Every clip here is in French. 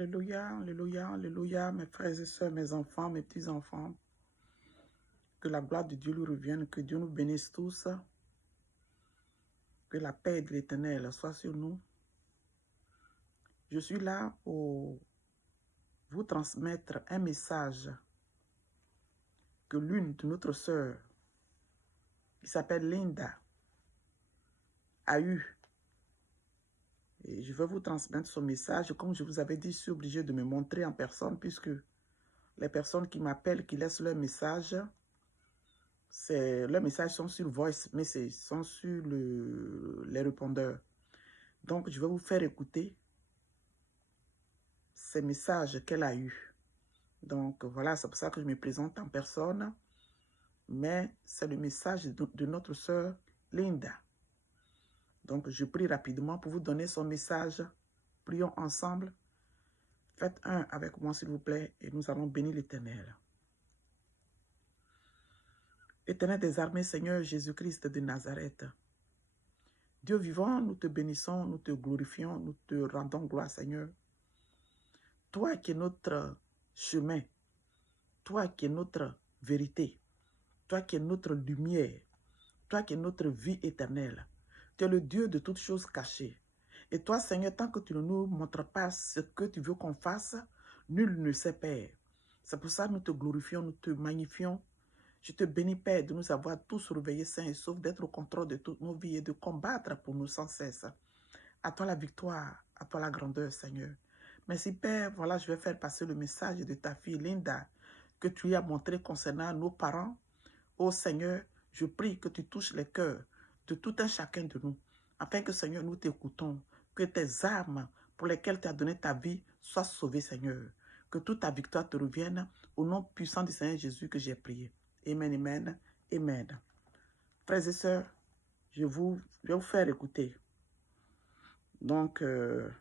Alléluia, alléluia, alléluia, mes frères et sœurs, mes enfants, mes petits-enfants. Que la gloire de Dieu lui revienne, que Dieu nous bénisse tous. Que la paix de l'Éternel soit sur nous. Je suis là pour vous transmettre un message que l'une de notre sœur, qui s'appelle Linda, a eu. Et je vais vous transmettre son message. Comme je vous avais dit, je suis obligé de me montrer en personne puisque les personnes qui m'appellent, qui laissent leur message, leurs messages sont sur Voice, mais sont sur les répondeurs. Donc, je vais vous faire écouter ces messages qu'elle a eus. Donc, voilà, c'est pour ça que je me présente en personne. Mais c'est le message de notre sœur Linda. Donc, je prie rapidement pour vous donner son message. Prions ensemble. Faites un avec moi, s'il vous plaît, et nous allons bénir l'Éternel. Éternel des armées, Seigneur Jésus-Christ de Nazareth. Dieu vivant, nous te bénissons, nous te glorifions, nous te rendons gloire, Seigneur. Toi qui es notre chemin, toi qui es notre vérité, toi qui es notre lumière, toi qui es notre vie éternelle. Tu es le Dieu de toutes choses cachées. Et toi, Seigneur, tant que tu ne nous montres pas ce que tu veux qu'on fasse, nul ne sait, Père. C'est pour ça que nous te glorifions, nous te magnifions. Je te bénis, Père, de nous avoir tous réveillés sains et saufs, d'être au contrôle de toutes nos vies et de combattre pour nous sans cesse. À toi la victoire, à toi la grandeur, Seigneur. Merci, Père. Voilà, je vais faire passer le message de ta fille Linda que tu lui as montré concernant nos parents. Ô Seigneur, je prie que tu touches les cœurs de tout un chacun de nous, afin que, Seigneur, nous t'écoutons, que tes âmes pour lesquelles tu as donné ta vie soient sauvées, Seigneur. Que toute ta victoire te revienne au nom puissant du Seigneur Jésus que j'ai prié. Amen, amen, amen. Frères et sœurs, je vais vous faire écouter. Donc, le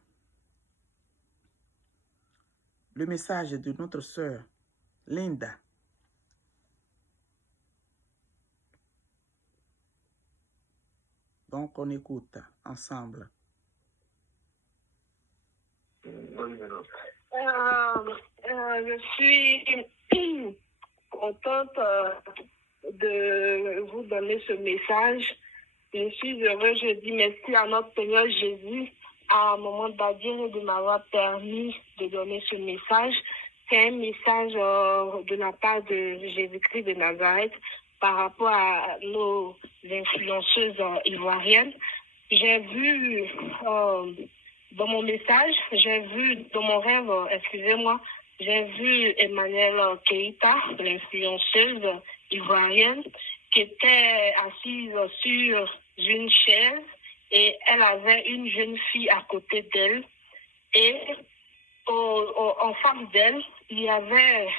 message de notre sœur Linda. Donc, on écoute ensemble. Je suis contente de vous donner ce message. Je suis heureuse, je dis merci à notre Seigneur Jésus, à un moment d'adieu de m'avoir permis de donner ce message. C'est un message de la part de Jésus-Christ de Nazareth par rapport à nos influenceuses ivoiriennes. J'ai vu dans mon message, j'ai vu dans mon rêve, excusez-moi, j'ai vu Emmanuel Keïta, l'influenceuse ivoirienne, qui était assise sur une chaise et elle avait une jeune fille à côté d'elle. Et en face d'elle, il y avait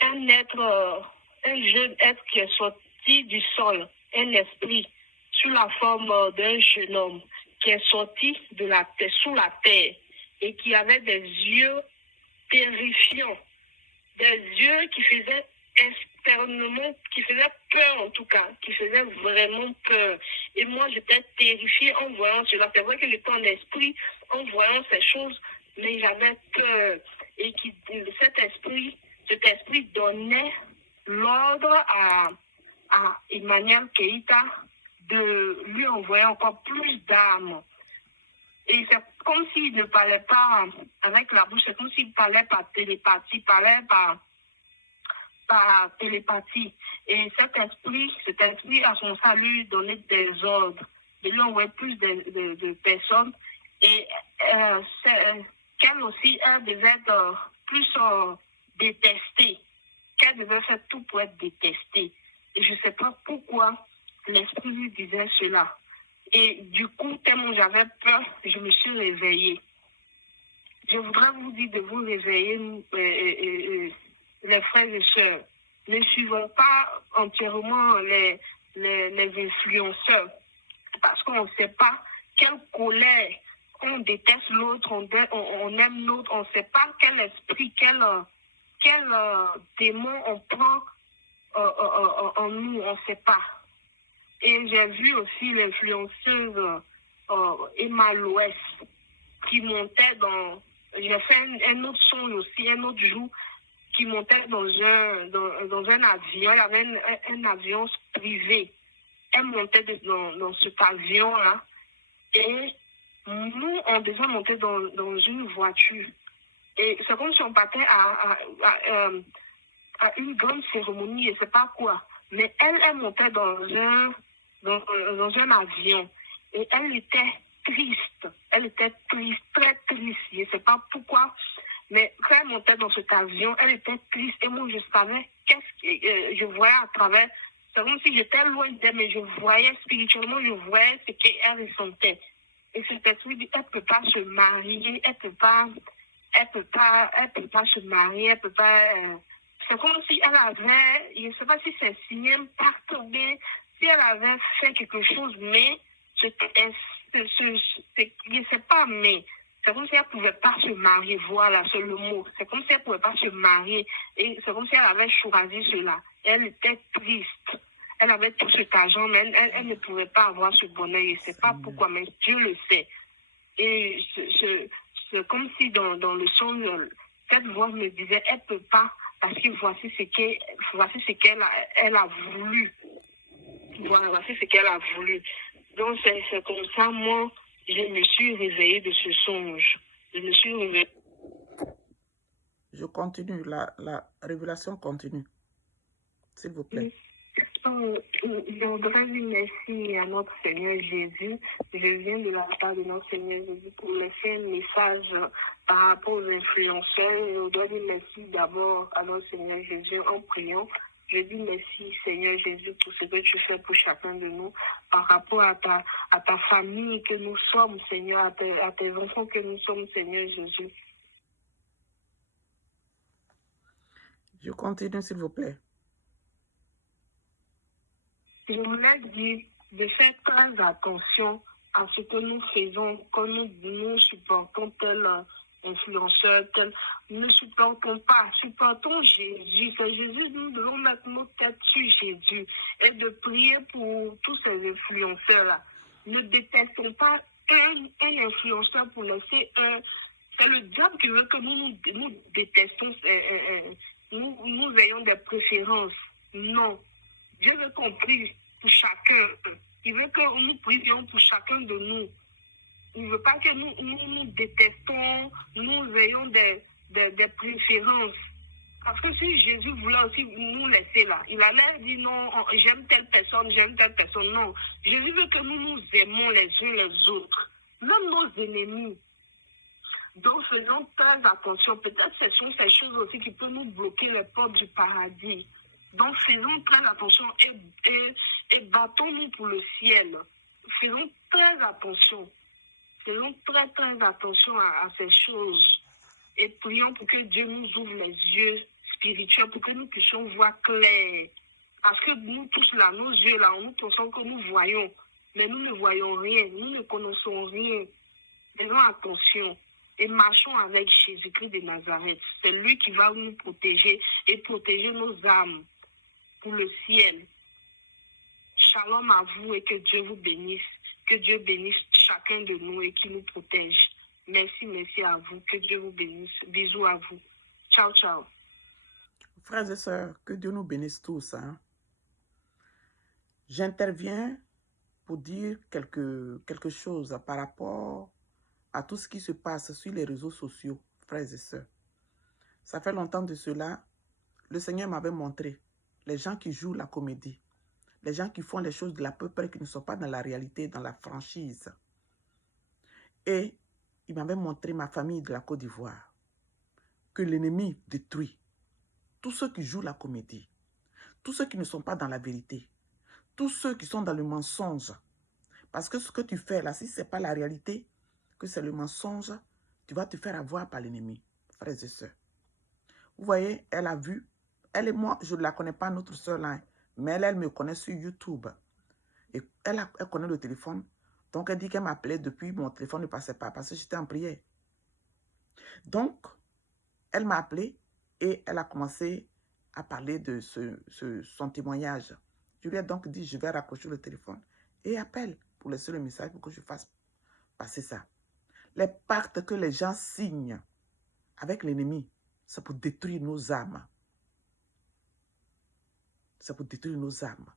un être, un jeune être qui est sorti du sol, un esprit sous la forme d'un jeune homme qui est sorti de la terre, sous la terre et qui avait des yeux terrifiants, des yeux qui faisaient externement, qui faisaient peur en tout cas, qui faisaient vraiment peur. Et moi, j'étais terrifiée en voyant cela. C'est vrai que j'étais en esprit en voyant ces choses, mais j'avais peur. Et cet esprit donnait l'ordre à Emmanuel Keïta de lui envoyer encore plus d'âmes. Et c'est comme s'il ne parlait pas avec la bouche, c'est comme s'il parlait par télépathie, par télépathie. Et cet esprit à son salut donnait des ordres, de lui envoyer plus de personnes. Et qu'elle aussi, elle devait être plus détestée, qu'elle devait faire tout pour être détestée. Et je ne sais pas pourquoi l'esprit lui disait cela. Et du coup, tellement j'avais peur, je me suis réveillée. Je voudrais vous dire de vous réveiller, les frères et sœurs. Ne suivons pas entièrement les influenceurs, parce qu'on ne sait pas quelle colère, on déteste l'autre, on aime l'autre, on ne sait pas quel esprit, quel démon on prend en nous, on ne sait pas. Et j'ai vu aussi l'influenceuse Emma Loès qui montait dans j'ai fait un autre songe aussi, un autre jour, qui montait dans un avion. Elle avait un avion privé. Elle montait dans cet avion-là. Et nous, on devait monter dans une voiture. Et c'est comme si on partait à une grande cérémonie, je ne sais pas quoi. Mais elle montait dans un avion. Et elle était triste. Elle était triste, très triste. Je ne sais pas pourquoi. Mais quand elle montait dans cet avion, elle était triste. Et moi, je savais je voyais à travers. C'est comme si j'étais loin d'elle, mais je voyais spirituellement, je voyais ce qu'elle ressentait. Et cet esprit dit, elle ne peut pas se marier, elle peut pas se marier, elle peut pas. C'est comme si elle avait, je ne sais pas si c'est signé un pacte ou bien si elle avait fait quelque chose, mais je ne sais pas, mais c'est comme si elle ne pouvait pas se marier. Voilà, c'est le mot. C'est comme si elle ne pouvait pas se marier. Et c'est comme si elle avait choisi cela. Elle était triste. Elle avait tout cet argent, mais elle ne pouvait pas avoir ce bonheur. Je ne sais pas pourquoi, mais Dieu le sait. Et c'est comme si dans le son, cette voix me disait, elle ne peut pas, parce que voici ce qu'elle a voulu. Voilà, voici ce qu'elle a voulu. Donc c'est comme ça, moi, je me suis réveillée de ce songe. Je me suis réveillée. Je continue, la révélation continue. S'il vous plaît. Je voudrais dire merci à notre Seigneur Jésus. Je viens de la part de notre Seigneur Jésus pour laisser un message par rapport aux influenceurs. Je dois dire merci d'abord à notre Seigneur Jésus en priant. Je dis merci Seigneur Jésus pour ce que tu fais pour chacun de nous par rapport à ta famille que nous sommes, Seigneur, à tes enfants que nous sommes, Seigneur Jésus. Je continue, s'il vous plaît. Je voulais dire de faire très attention à ce que nous faisons quand nous supportons tel influenceur, tel. Ne supportons pas, supportons Jésus. Que Jésus, nous devons mettre nos têtes sur Jésus et de prier pour tous ces influenceurs-là. Ne détestons pas un influenceur pour laisser un. C'est le diable qui veut que nous détestons, nous ayons des préférences. Non. Dieu veut qu'on prie pour chacun. Il veut que nous prions pour chacun de nous. Il ne veut pas que nous détestons, nous ayons des préférences. Parce que si Jésus voulait aussi nous laisser là, il allait dire non, j'aime telle personne. Non. Jésus veut que nous aimons les uns les autres, même nos ennemis. Donc faisons très attention. Peut-être que ce sont ces choses aussi qui peuvent nous bloquer les portes du paradis. Donc faisons très attention et battons-nous pour le ciel. Faisons très attention. Faisons très très attention à ces choses. Et prions pour que Dieu nous ouvre les yeux spirituels, pour que nous puissions voir clair. Parce que nous tous là, nos yeux là, nous pensons que nous voyons. Mais nous ne voyons rien, nous ne connaissons rien. Faisons attention. Et marchons avec Jésus-Christ de Nazareth. C'est lui qui va nous protéger et protéger nos âmes pour le ciel. Shalom à vous et que Dieu vous bénisse. Que Dieu bénisse chacun de nous et qu'il nous protège. Merci à vous. Que Dieu vous bénisse. Bisous à vous. Ciao, ciao. Frères et sœurs, que Dieu nous bénisse tous. Hein. J'interviens pour dire quelque chose par rapport à tout ce qui se passe sur les réseaux sociaux, frères et sœurs. Ça fait longtemps de cela, le Seigneur m'avait montré les gens qui jouent la comédie, les gens qui font les choses de la peu près qui ne sont pas dans la réalité, dans la franchise. Et il m'avait montré ma famille de la Côte d'Ivoire, que l'ennemi détruit tous ceux qui jouent la comédie, tous ceux qui ne sont pas dans la vérité, tous ceux qui sont dans le mensonge. Parce que ce que tu fais là, si ce n'est pas la réalité, que c'est le mensonge, tu vas te faire avoir par l'ennemi, frères et sœurs. Vous voyez, elle a vu, elle et moi, je ne la connais pas, notre sœur là, mais elle me connaît sur YouTube. Et elle connaît le téléphone. Donc, elle dit qu'elle m'appelait depuis, mon téléphone ne passait pas parce que j'étais en prière. Donc, elle m'a appelé et elle a commencé à parler de son témoignage. Je lui ai donc dit, je vais raccrocher le téléphone et appelle pour laisser le message pour que je fasse passer ça. Les pactes que les gens signent avec l'ennemi, c'est pour détruire nos âmes. C'est pour détruire nos âmes.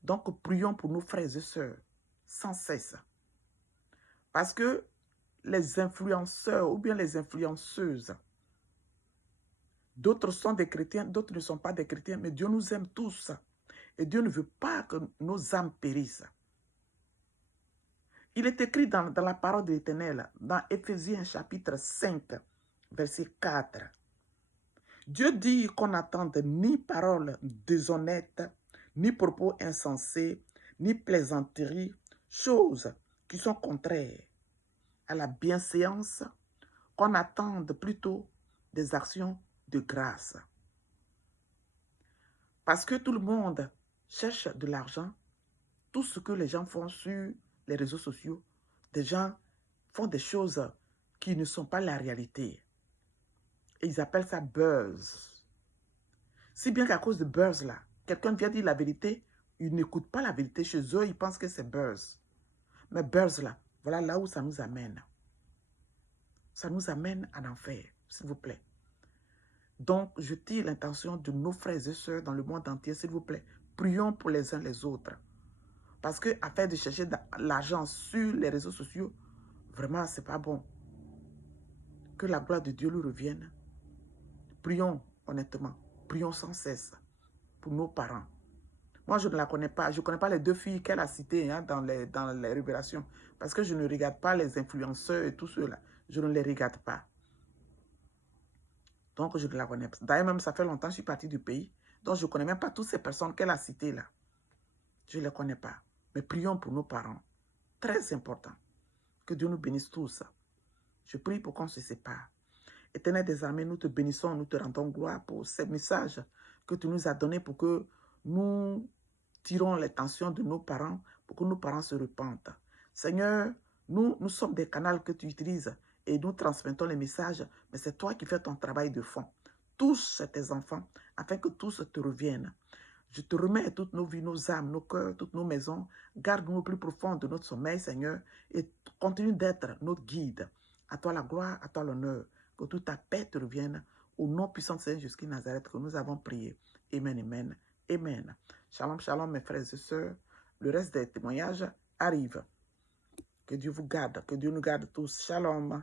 Donc, prions pour nos frères et sœurs, sans cesse. Parce que les influenceurs ou bien les influenceuses, d'autres sont des chrétiens, d'autres ne sont pas des chrétiens, mais Dieu nous aime tous. Et Dieu ne veut pas que nos âmes périssent. Il est écrit dans la parole de l'Éternel, dans Éphésiens chapitre 5, verset 4. Dieu dit qu'on n'attende ni paroles déshonnêtes, ni propos insensés, ni plaisanteries, choses qui sont contraires à la bienséance, qu'on attende plutôt des actions de grâce. Parce que tout le monde cherche de l'argent, tout ce que les gens font sur les réseaux sociaux, des gens font des choses qui ne sont pas la réalité. Et ils appellent ça buzz. Si bien qu'à cause de buzz là, quelqu'un vient dire la vérité, ils n'écoutent pas la vérité chez eux, ils pensent que c'est buzz. Mais buzz là, voilà là où ça nous amène. Ça nous amène en enfer, s'il vous plaît. Donc, je tire l'intention de nos frères et sœurs dans le monde entier, s'il vous plaît. Prions pour les uns les autres. Parce que afin de chercher l'argent sur les réseaux sociaux, vraiment, c'est pas bon. Que la gloire de Dieu lui revienne. Prions honnêtement. Prions sans cesse pour nos parents. Moi, je ne la connais pas. Je ne connais pas les deux filles qu'elle a citées dans les révélations. Parce que je ne regarde pas les influenceurs et tout ceux-là. Je ne les regarde pas. Donc, je ne la connais pas. D'ailleurs, même, ça fait longtemps que je suis partie du pays. Donc, je ne connais même pas toutes ces personnes qu'elle a citées là. Je ne les connais pas. Mais prions pour nos parents. Très important. Que Dieu nous bénisse tous. Je prie pour qu'on se sépare. Éternel des armées, nous te bénissons, nous te rendons gloire pour ces messages que tu nous as donnés pour que nous tirons l'attention de nos parents, pour que nos parents se repentent. Seigneur, nous sommes des canaux que tu utilises et nous transmettons les messages, mais c'est toi qui fais ton travail de fond. Touche tes enfants afin que tous te reviennent. Je te remets toutes nos vies, nos âmes, nos cœurs, toutes nos maisons. Garde-nous au plus profond de notre sommeil, Seigneur, et continue d'être notre guide. À toi la gloire, à toi l'honneur. Que toute ta paix te revienne. Au nom puissant de Seigneur Jésus-Christ Nazareth que nous avons prié. Amen, amen, amen. Shalom, shalom, mes frères et sœurs. Le reste des témoignages arrive. Que Dieu vous garde, que Dieu nous garde tous. Shalom.